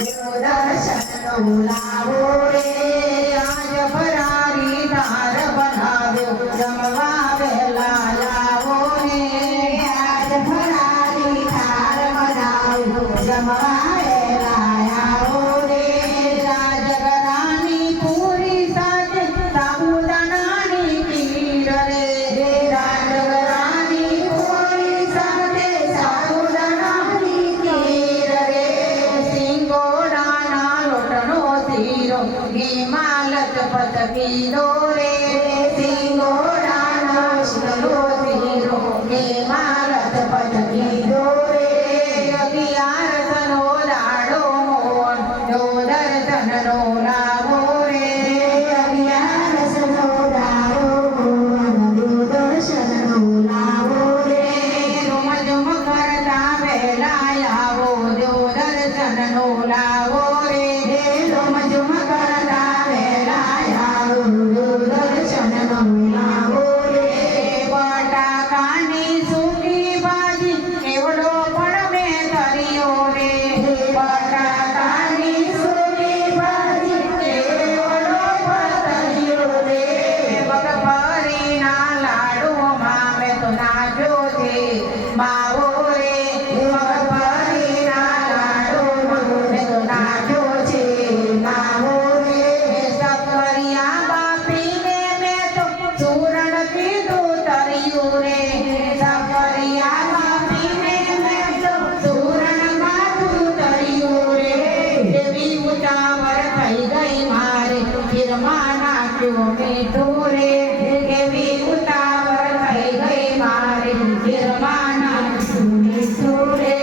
you. the sun, oh, વિમાલત પતવી દોરે ડૂબી ધૂરે થઈ ગઈ મારી જમાના સુરે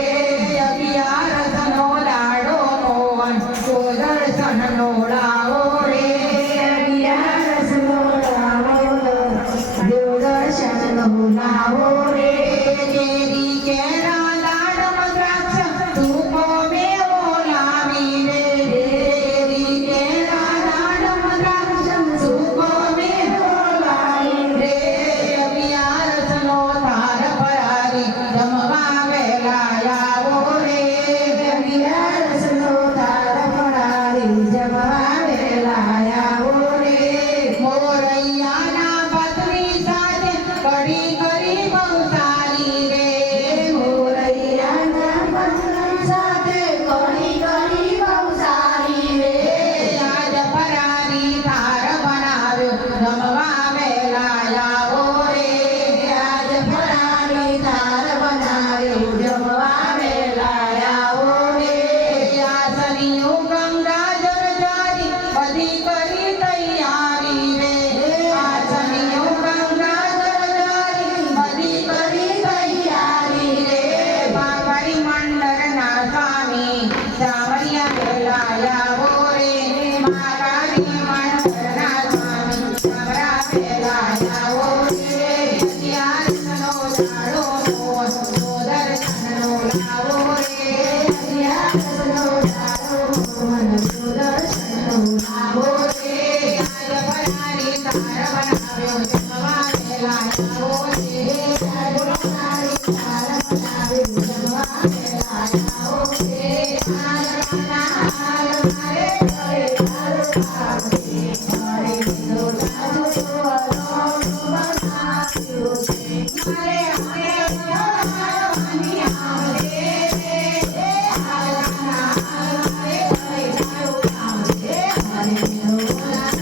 અગિયારસનો લાડો મોહન સુદર્શન નોડાવો રે. અગિયારસનો Hola.